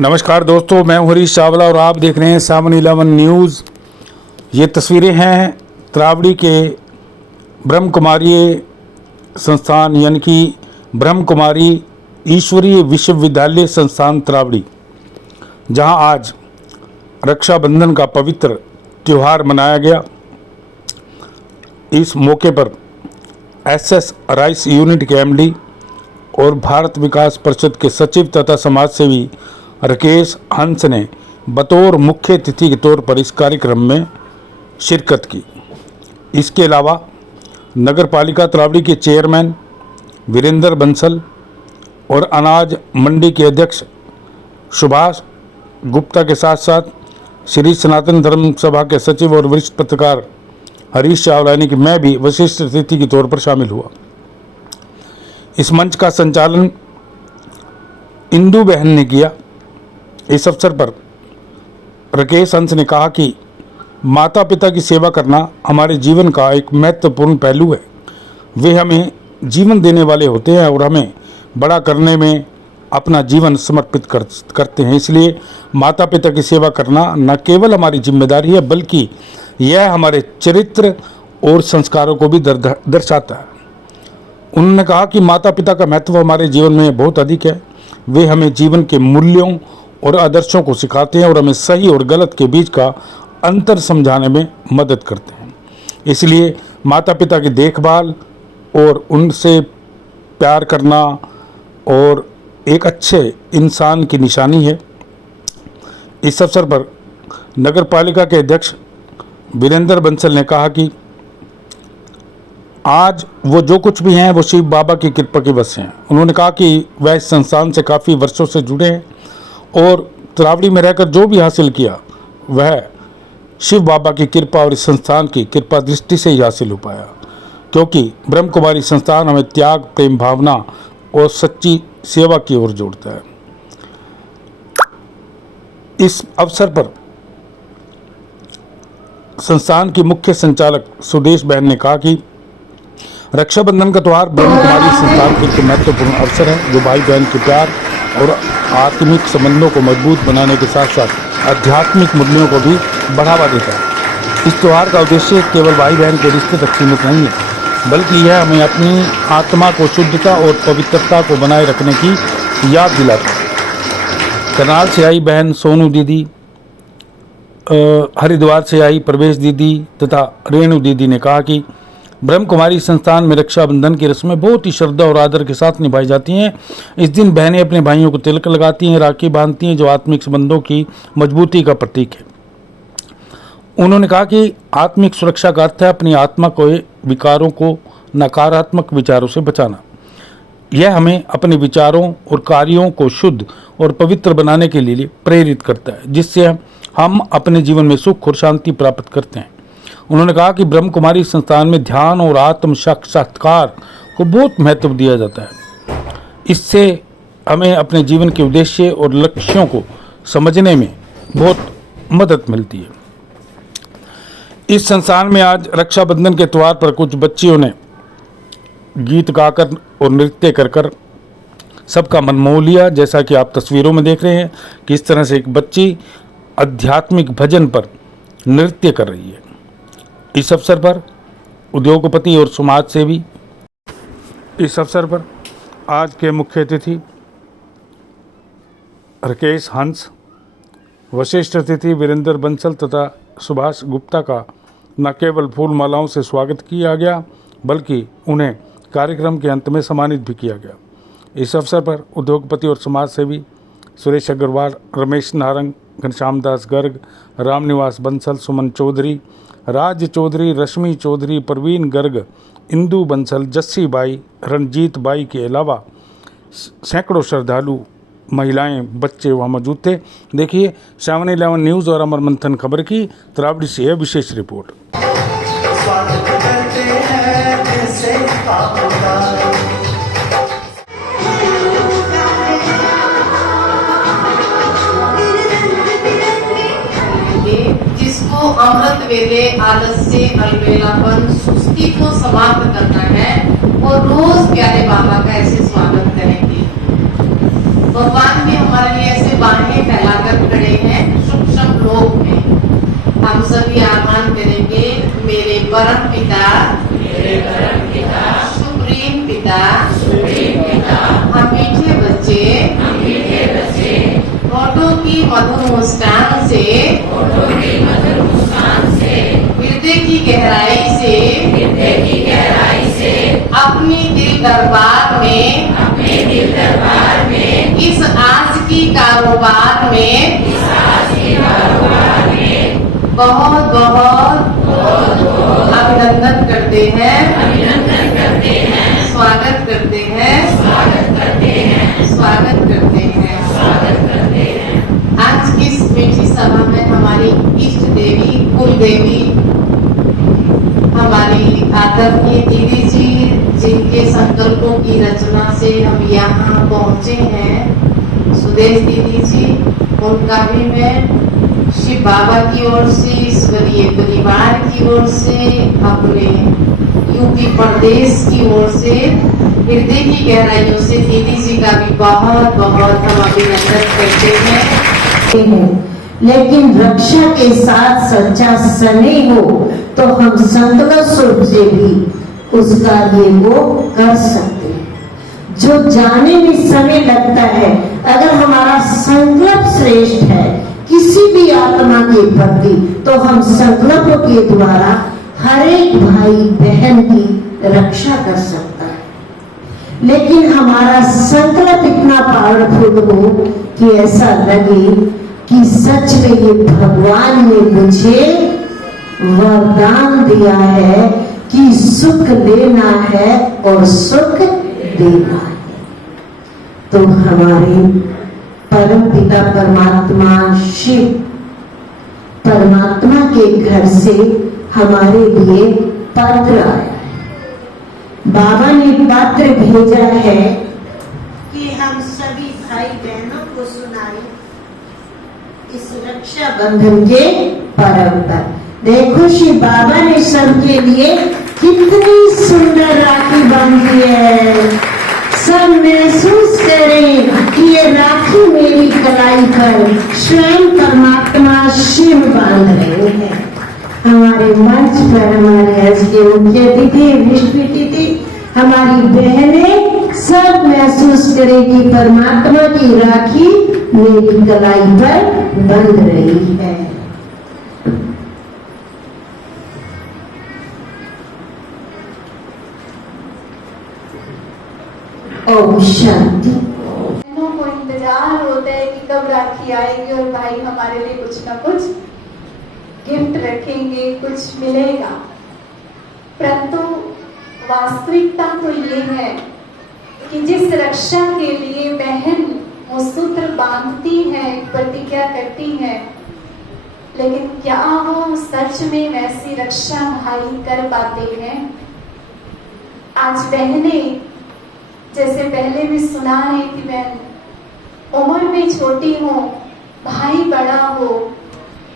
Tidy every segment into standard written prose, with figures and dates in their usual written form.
नमस्कार दोस्तों, मैं हूं हरीश चावला और आप देख रहे हैं 7-11 न्यूज़। ये तस्वीरें हैं त्रावड़ी के ब्रह्म कुमारी संस्थान यानी कि ब्रह्म कुमारी ईश्वरीय विश्वविद्यालय संस्थान त्रावड़ी, जहां आज रक्षाबंधन का पवित्र त्यौहार मनाया गया। इस मौके पर एसएस राइस यूनिट के एमडी और भारत विकास परिषद के सचिव तथा समाज सेवी राकेश हंस ने बतौर मुख्य अतिथि के तौर पर इस कार्यक्रम में शिरकत की। इसके अलावा नगर पालिका त्रावड़ी के चेयरमैन वीरेंद्र बंसल और अनाज मंडी के अध्यक्ष सुभाष गुप्ता के साथ साथ श्री सनातन धर्म सभा के सचिव और वरिष्ठ पत्रकार हरीश चावला यानी कि मैं भी विशिष्ट अतिथि के तौर पर शामिल हुआ। इस मंच का संचालन इंदू बहन ने किया। इस अवसर पर राकेश हंस ने कहा कि माता पिता की सेवा करना हमारे जीवन का एक महत्वपूर्ण पहलू है। वे हमें जीवन देने वाले होते हैं और हमें बड़ा करने में अपना जीवन समर्पित करते हैं। इसलिए माता पिता की सेवा करना न केवल हमारी जिम्मेदारी है बल्कि यह हमारे चरित्र और संस्कारों को भी दर्शाता है। उन्होंने कहा कि माता पिता का महत्व हमारे जीवन में बहुत अधिक है। वे हमें जीवन के मूल्यों और आदर्शों को सिखाते हैं और हमें सही और गलत के बीच का अंतर समझाने में मदद करते हैं। इसलिए माता पिता की देखभाल और उनसे प्यार करना और एक अच्छे इंसान की निशानी है। इस अवसर पर नगर पालिका के अध्यक्ष वीरेंद्र बंसल ने कहा कि आज वो जो कुछ भी हैं वो शिव बाबा की कृपा के वश हैं। उन्होंने कहा कि वह इस संस्थान से काफ़ी वर्षों से जुड़े हैं और त्रावड़ी में रहकर जो भी हासिल किया वह शिव बाबा की कृपा और इस संस्थान की कृपा दृष्टि से ही हासिल हो पाया, क्योंकि ब्रह्म कुमारी संस्थान हमें त्याग, प्रेम भावना और सच्ची सेवा की ओर जोड़ता है। इस अवसर पर संस्थान की मुख्य संचालक सुदेश बहन ने कहा कि रक्षाबंधन का त्यौहार ब्रह्म कुमारी संस्थान के एक महत्वपूर्ण अवसर है जो भाई बहन के प्यार और आत्मिक संबंधों को मजबूत बनाने के साथ साथ आध्यात्मिक मूल्यों को भी बढ़ावा देता है। इस त्यौहार का उद्देश्य केवल भाई बहन के रिश्ते तक सीमित नहीं है बल्कि यह हमें अपनी आत्मा को शुद्धता और पवित्रता को बनाए रखने की याद दिलाता है। करनाल से आई बहन सोनू दीदी, हरिद्वार से आई प्रवेश दीदी तथा रेणु दीदी ने कहा कि ब्रह्म कुमारी संस्थान में रक्षाबंधन की रस्में बहुत ही श्रद्धा और आदर के साथ निभाई जाती हैं। इस दिन बहनें अपने भाइयों को तिलक लगाती हैं, राखी बांधती हैं, जो आत्मिक संबंधों की मजबूती का प्रतीक है। उन्होंने कहा कि आत्मिक सुरक्षा का अर्थ है अपनी आत्मा को विकारों को नकारात्मक विचारों से बचाना। यह हमें अपने विचारों और कार्यों को शुद्ध और पवित्र बनाने के लिए प्रेरित करता है, जिससे हम अपने जीवन में सुख और शांति प्राप्त करते हैं। उन्होंने कहा कि ब्रह्म कुमारी संस्थान में ध्यान और आत्म साक्षात्कार को बहुत महत्व दिया जाता है। इससे हमें अपने जीवन के उद्देश्य और लक्ष्यों को समझने में बहुत मदद मिलती है। इस संस्थान में आज रक्षाबंधन के त्यौहार पर कुछ बच्चियों ने गीत गाकर और नृत्य कर सबका मन मोह लिया। जैसा कि आप तस्वीरों में देख रहे हैं कि इस तरह से एक बच्ची आध्यात्मिक भजन पर नृत्य कर रही है। इस अवसर पर उद्योगपति और समाज सेवी, इस अवसर पर आज के मुख्य अतिथि राकेश हंस, विशिष्ट अतिथि वीरेंद्र बंसल तथा सुभाष गुप्ता का न केवल फूल मालाओं से स्वागत किया गया बल्कि उन्हें कार्यक्रम के अंत में सम्मानित भी किया गया। इस अवसर पर उद्योगपति और समाज सेवी सुरेश अग्रवाल, रमेश नारंग, घनश्याम दास गर्ग, रामनिवास बंसल, सुमन चौधरी, राज चौधरी, रश्मि चौधरी, प्रवीण गर्ग, इंदू बंसल, जस्सी बाई, रणजीत बाई के अलावा सैकड़ों श्रद्धालु, महिलाएं, बच्चे वहाँ मौजूद थे। देखिए 7-11 न्यूज़ और अमर मंथन खबर की त्रावड़ी से है विशेष रिपोर्ट। अमृत वेले आलस्य अलबेलापन सुस्ती को समाप्त करना है और रोज प्यारे बाबा का ऐसे स्वागत करेंगे। भगवान भी हमारे लिए ऐसे बहाने की मधुर मुस्कान से हृदय की गहराई से अपनी दिल दरबार में इस आज की कारोबार में बहुत बहुत अभिनंदन करते हैं, स्वागत करते हैं। आज की इस मीठी सभा में हमारी इष्ट देवी, कुल देवी, हमारी आदरणीय दीदी जी, जिनके संकल्पों की रचना से हम यहाँ पहुँचे हैं, सुदेश दीदी जी, उनका भी मैं शिव बाबा की ओर से, ईश्वरीय परिवार की ओर से, अपने यूपी प्रदेश की ओर से, हृदय की गहराइयों से दीदी जी का भी बहुत बहुत हम अभिनंदन करते हैं। लेकिन रक्षा के साथ सच्चा स्नेह हो तो हम संकल्प रूप से भी उस कार्य को कर सकते हैं। जो जाने में समय लगता है, अगर हमारा संकल्प श्रेष्ठ है किसी भी आत्मा के प्रति, तो हम संकल्प के द्वारा हर एक भाई बहन की रक्षा कर सकता है। लेकिन हमारा संकल्प इतना पावरफुल हो कि ऐसा लगे कि सच में ये भगवान ने मुझे वरदान दिया है कि सुख लेना है और सुख देना है। तो हमारे परम पिता परमात्मा शिव परमात्मा के घर से हमारे लिए पत्र आया है। बाबा ने पत्र भेजा है कि हम सभी भाई बहनों को सुनाएं इस रक्षा बंधन के पर्व पर। देखो श्री बाबा ने सबके लिए कितनी सुंदर राखी बांधी है। सब महसूस करें कि ये राखी मेरी कलाई पर स्वयं परमात्मा शिव बांध रहे हैं। हमारे मंच पर हमारे आज के मुख्य अतिथि, विशिष्ट अतिथि, हमारी बहनें सब महसूस करें कि परमात्मा की राखी मेरी कलाई पर बंध रही है। ओम शांति। बहनों को इंतजार होता है कि कब राखी आएगी और भाई हमारे लिए कुछ ना कुछ गिफ्ट रखेंगे, कुछ मिलेगा। परंतु वास्तविकता तो ये है कि जिस रक्षा के लिए बहन वो सूत्र बांधती है, प्रतिज्ञा करती है, लेकिन क्या वो सच में वैसी रक्षा भाई कर पाते हैं? आज बहनें, जैसे पहले भी सुना है कि बहन उम्र में छोटी हो, भाई बड़ा हो,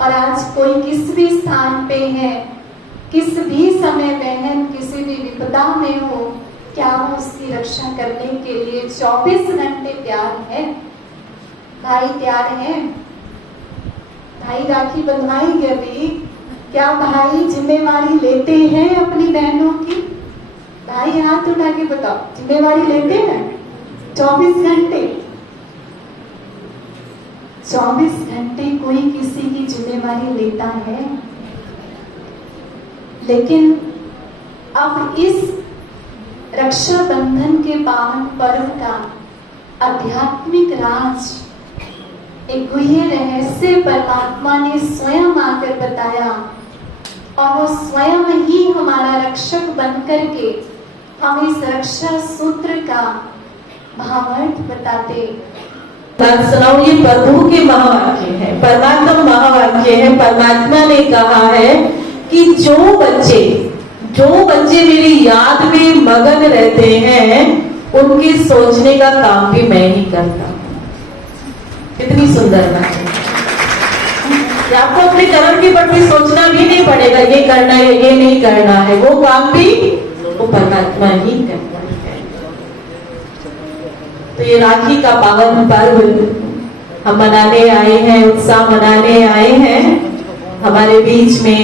और आज कोई किस भी स्थान पे है, किस भी समय बहन किसी भी विपदा में हो, क्या वो उसकी रक्षा करने के लिए 24 घंटे तैयार है? भाई तैयार है? भाई राखी बंधवाएंगे अभी? क्या भाई जिम्मेवारी लेते हैं अपनी बहनों की? भाई हाथ उठा के बताओ, जिम्मेवारी लेते हैं? 24 घंटे 24 घंटे कोई किसी की जिम्मेवारी लेता है? लेकिन अब इस रक्षाबंधन के पावन पर्व का आध्यात्मिक राज, एक गुह्य रहस्य परमात्मा ने स्वयं आकर बताया, और वो स्वयं ही हमारा रक्षक बनकर के हम इस रक्षा सूत्र का भावार्थ बताते। बात सुनाओ, ये प्रभु के महावाक्य है, परमात्मा महावाक्य है। परमात्मा ने कहा है कि जो बच्चे मेरी याद में मगन रहते हैं, उनके सोचने का काम भी मैं ही करता हूँ। कितनी सुंदर बात है। आपको अपने कर्म के प्रति सोचना भी नहीं पड़ेगा, ये करना है, ये नहीं करना है, वो काम भी वो परमात्मा ही करता है। तो ये राखी का पावन पर्व हम मनाने आए हैं, उत्साह मनाने आए हैं। हमारे बीच में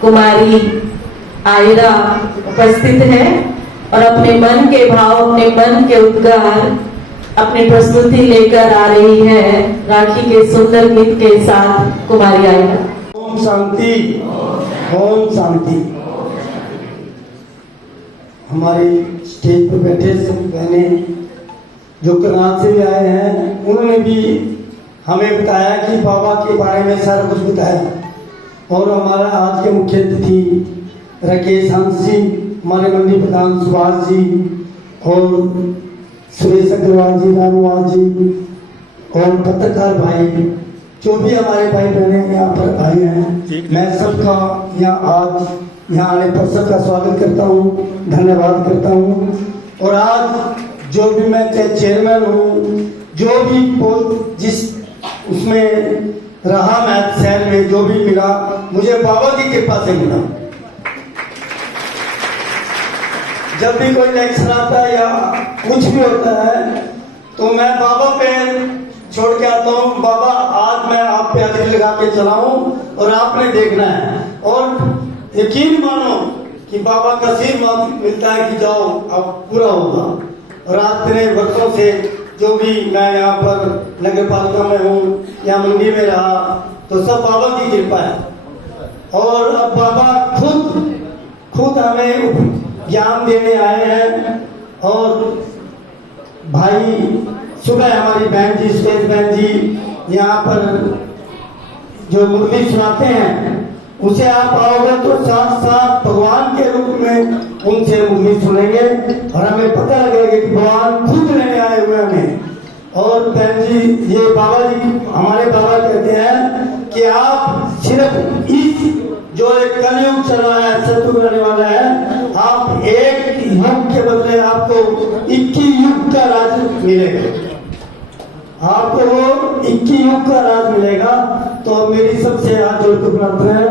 कुमारी आयरा उपस्थित है और अपने मन के भाव, अपने मन के उद्गार अपनी प्रस्तुति लेकर आ रही है राखी के सुंदर गीत के साथ कुमारी आयरा। ओम शांति, ओम शांति। हमारी स्टेज पर बैठे सब बहने जो करनाल से भी आए हैं, उन्होंने भी हमें बताया कि बाबा के बारे में सारा कुछ बताया। और हमारा आज के मुख्य अतिथि राकेश हंस जी, हमारे मंडी प्रधान सुभाष जी और सुरेश अग्रवाल जी, रामवाल जी और पत्रकार भाई, जो भी हमारे भाई बहने यहाँ पर आए हैं, मैं सबका यहाँ आने पर सबका स्वागत करता हूँ, धन्यवाद करता हूँ। और आज जो भी मैं चेयरमैन हूँ, जो भी पोस्ट जिस उसमें रहा, मैं शहर में जो भी मिला मुझे बाबा की कृपा से मिला। जब भी कोई इलेक्शन आता है या कुछ भी होता है तो मैं बाबा पे छोड़ के आता हूँ, बाबा आज मैं आप पे हाजिरी लगा के चलाऊं और आपने देखना है। और यकीन मानो कि बाबा का आशीर्वाद मिलता है कि जाओ अब पूरा होगा। और आज इतने वर्षों से जो भी मैं यहाँ पर नगर पालिका में हूँ या मंडी में रहा, तो सब बाबा की कृपा है। और अब बाबा खुद हमें ज्ञान देने आए हैं। और भाई सुबह हमारी बहन जी, सुरेश बहन जी यहाँ पर जो मुरली सुनाते हैं, उसे आप आओगे तो साथ साथ भगवान के रूप में उनसे मुरली सुनेंगे और हमें पता लगेगा कि भगवान खुद लेने आए हुए हमें। और बहन जी, ये बाबा जी हमारे बाबा कहते हैं कि आप सिर्फ इस जो एक कलयुग चल रहा है, सतयुग रहने वाला है, आप एक युग के बदले आपको 21 युग का राज मिलेगा। आपको वो 21 युग का राज मिलेगा। तो मेरी सबसे हाथ जोड़कर प्रार्थना है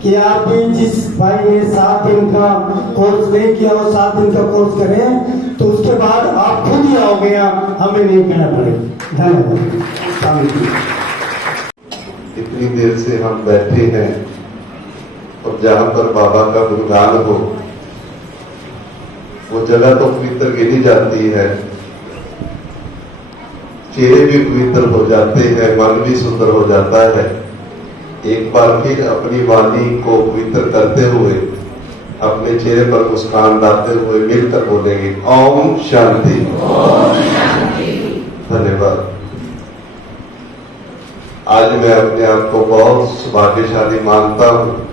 कि आप भी, जिस भाई ने 7 दिन का कोर्स नहीं किया और 7 दिन का कोर्स करें, तो उसके बाद आप खुद ही आओगे, हमें नहीं कहना पड़ेगा। धन्यवाद। इतनी देर से हम बैठे हैं और जहाँ पर बाबा का गुणगान हो, वो जगह तो पवित्र गिनी जाती है, चेहरे भी पवित्र हो जाते हैं, मन भी सुंदर हो जाता है। एक बार फिर अपनी वाणी को पवित्र करते हुए, अपने चेहरे पर मुस्कान लाते हुए मिलकर बोलेंगे ओम शांति। धन्यवाद। आज मैं अपने आप को बहुत सौभाग्यशाली मानता हूँ,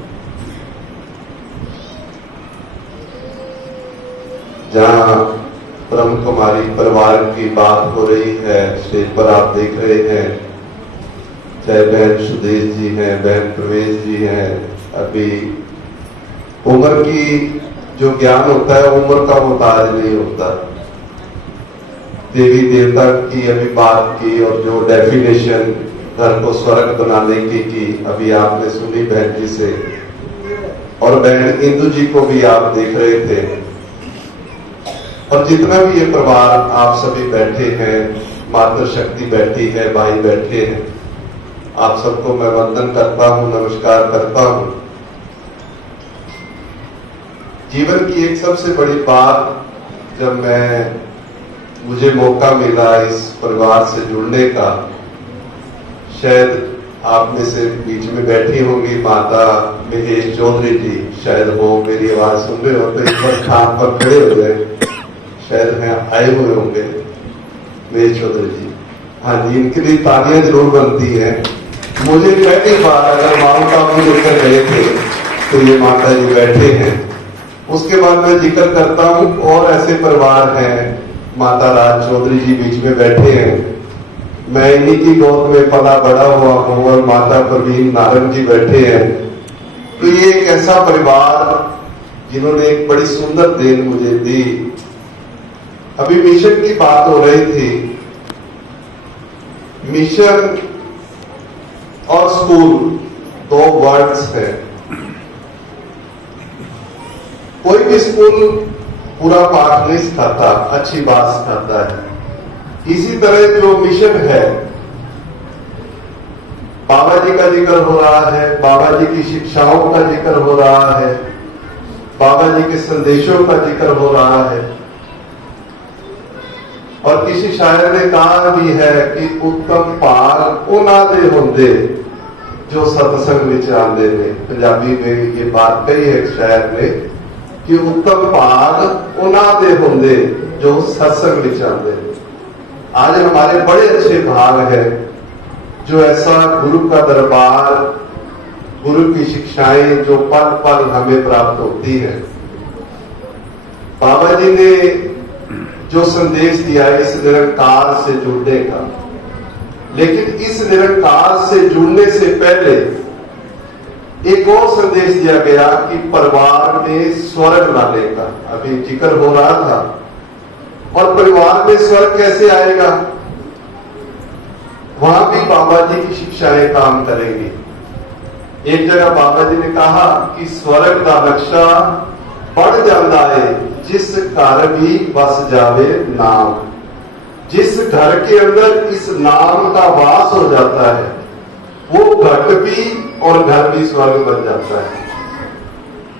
जहाँ ब्रह्म कुमारी परिवार की बात हो रही है। स्टेज पर आप देख रहे हैं, चाहे बहन सुदेश जी हैं, बहन प्रवेश जी हैं। अभी उम्र की जो ज्ञान होता है, उम्र का मुताज नहीं होता। देवी देवता की अभी बात की और जो डेफिनेशन घर को स्वर्ग बनाने की अभी आपने सुनी बहन जी से, और बहन इंदु जी को भी आप देख रहे थे। और जितना भी ये परिवार आप सभी बैठे हैं, मातृ शक्ति बैठी है, भाई बैठे हैं, आप सबको मैं वंदन करता हूं, नमस्कार करता हूं। जीवन की एक सबसे बड़ी बात, जब मुझे मौका मिला इस परिवार से जुड़ने का, शायद आप में से बीच में बैठी होंगी माता महेश चौधरी जी, शायद वो मेरी आवाज सुन रहे हो तो एक बार खान पर खड़े हो गए, शायद आए हुए होंगे महेश चौधरी जी। हाँ जी, इनके लिए तालियां जरूर बनती हैं। मुझे पहली बार अगर माउंट आबू लेकर गए थे तो ये माता जी बैठे हैं। उसके बाद मैं जिक्र करता हूँ, और ऐसे परिवार हैं, माता राज चौधरी जी बीच में बैठे हैं, मैं इन्हीं की गोद में पला बड़ा हुआ हूँ, और माता प्रवीण नारंग जी बैठे हैं। तो ये एक ऐसा परिवार जिन्होंने एक बड़ी सुंदर देन मुझे दी। अभी मिशन की बात हो रही थी। मिशन और स्कूल दो वर्ड्स हैं। कोई भी स्कूल पूरा पाठ नहीं सिखाता, अच्छी बात सिखाता है। इसी तरह जो मिशन है, बाबा जी का जिक्र हो रहा है, बाबा जी की शिक्षाओं का जिक्र हो रहा है, बाबा जी के संदेशों का जिक्र हो रहा है। और किसी शायर ने कहा भी है कि उत्तम भाग उन्हां दे हुंदे जो सत्संग विच आंदे ने। पंजाबी में ये बात कही है शायर ने कि उत्तम भाग उन्हां दे हुंदे जो सत्संग विच आंदे ने। आज हमारे बड़े अच्छे भाग है जो ऐसा गुरु का दरबार, गुरु की शिक्षाएं जो पल पल हमें प्राप्त होती है। बाबा जी ने जो संदेश दिया है इस निरंकार से जुड़ने का, लेकिन इस निरंकार से जुड़ने से पहले एक और संदेश दिया गया कि परिवार में स्वर्ग लाने का अभी जिक्र हो रहा था। और परिवार में स्वर्ग कैसे आएगा, वहां भी बाबा जी की शिक्षाएं काम करेंगी। एक जगह बाबा जी ने कहा कि स्वर्ग का नक्शा बढ़ जाता है जिस घर भी बस जावे नाम। जिस घर के अंदर इस नाम का वास हो जाता है वो घट भी और घर भी स्वर्ग बन जाता है।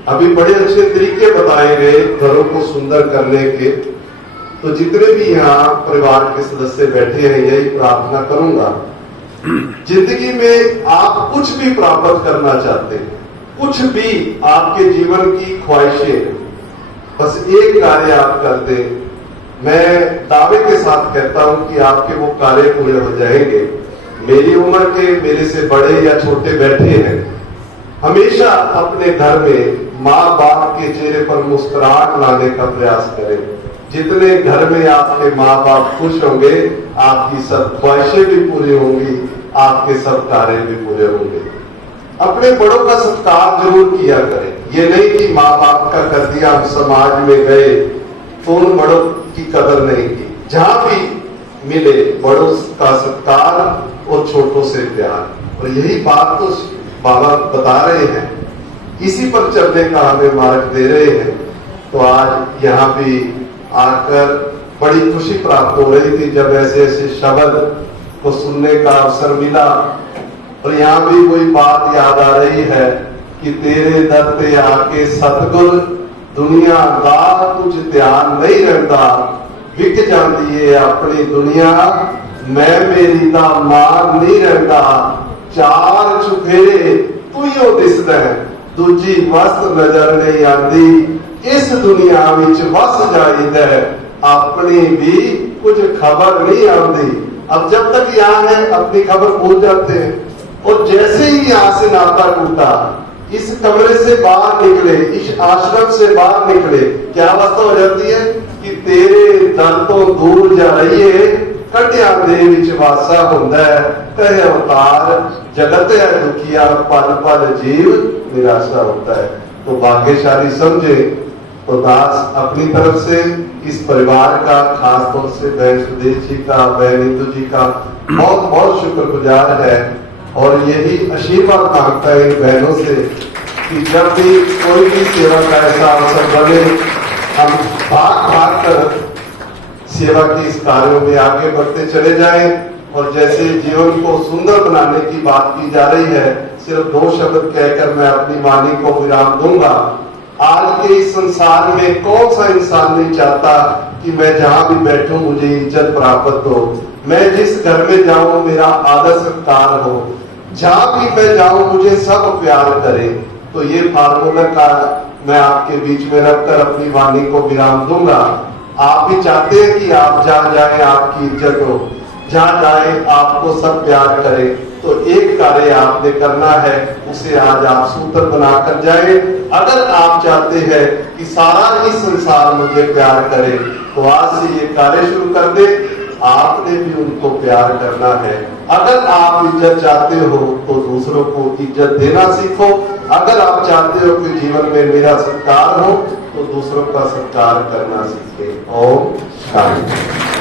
अभी बड़े अच्छे तरीके बताए गए घरों को सुंदर करने के। तो जितने भी यहाँ परिवार के सदस्य बैठे हैं यही प्रार्थना करूंगा, जिंदगी में आप कुछ भी प्राप्त करना चाहते हैं, कुछ भी आपके जीवन की ख्वाहिशें, बस एक कार्य आप कर दें, मैं दावे के साथ कहता हूं कि आपके वो कार्य पूरे हो जाएंगे। मेरी उम्र के मेरे से बड़े या छोटे बैठे हैं, हमेशा अपने घर में माँ बाप के चेहरे पर मुस्कुराहट लाने का प्रयास करें। जितने घर में आपके माँ बाप खुश होंगे आपकी सब ख्वाहिशें भी पूरी होंगी, आपके सब कार्य भी पूरे होंगे। अपने बड़ों का सत्कार जरूर किया करें। ये नहीं कि माँ बाप का कर दिया, हम समाज में गए तो उन बड़ों की कदर नहीं की। जहां भी मिले बड़ों का सत्कार और छोटों से प्यार। और यही बात तो बाबा बता रहे हैं, इसी पर चलने का हमें मार्ग दे रहे हैं। तो आज यहाँ भी आकर बड़ी खुशी प्राप्त हो रही थी जब ऐसे ऐसे शब्द को सुनने का अवसर मिला। और यहाँ भी कोई बात याद आ रही है कि तेरे दर पे आके सतगुर दुनिया का कुछ ध्यान नहीं रहता, विक जाती है अपनी दुनिया, मैं मेरी दा मान नहीं रहता। चार चुफेरे तू ही दिसदा है, दूजी वस्त नजर नहीं आती। इस दुनिया विच वस जाईदा है, अपनी भी कुछ खबर नहीं आती। अब जब तक यहाँ है अपनी खबर भूल जाते हैं। और जैसे ही यहाँ से नाता टूटा, इस कमरे से बाहर निकले, इस आश्रम से बाहर निकले, क्या अवस्था हो जाती है कि तेरे दर तो दूर जा रही है, कटिया दे विच वासा हुंदा है, कहे अवतार जगत है दुखिया, पल पल जीव निराशा होता है। तो भाग्यशाली समझे तो दास अपनी तरफ से इस परिवार का, खास तौर से बहन सुदेश जी का, बहन इंदु जी का बहुत बहुत शुक्रगुजार है। और यही आशीर्वाद मांगता है इन बहनों से कि जब भी कोई भी सेवा का ऐसा अवसर बने, हम भाग भाग कर सेवा के इस कार्यों में आगे बढ़ते चले जाएं। और जैसे जीवन को सुंदर बनाने की बात की जा रही है, सिर्फ दो शब्द कहकर मैं अपनी वाणी को विराम दूंगा। आज के इस संसार में कौन सा इंसान नहीं चाहता कि मैं जहां भी बैठूं मुझे इज्जत प्राप्त हो, मैं जिस घर में जाऊं मेरा आदर सत्कार हो, जहां भी मैं जाऊं मुझे सब प्यार करें। तो ये फार्मूला का मैं आपके बीच में रखकर अपनी वाणी को विराम दूंगा। आप भी चाहते हैं कि आप जहां जाएं आपकी इज्जत हो, जहां जाएं आपको सब प्यार करें। तो एक कार्य आपने करना है, उसे आज आप सूत्र बनाकर जाएं। अगर आप चाहते हैं कि सारा ही संसार मुझे प्यार करे, तो आज से ये कार्य शुरू कर दे। आपने भी उनको प्यार करना है। अगर आप इज्जत चाहते हो तो दूसरों को इज्जत देना सीखो। अगर आप चाहते हो कि जीवन में मेरा सत्कार हो तो दूसरों का सत्कार करना सीखें। ओम शांति।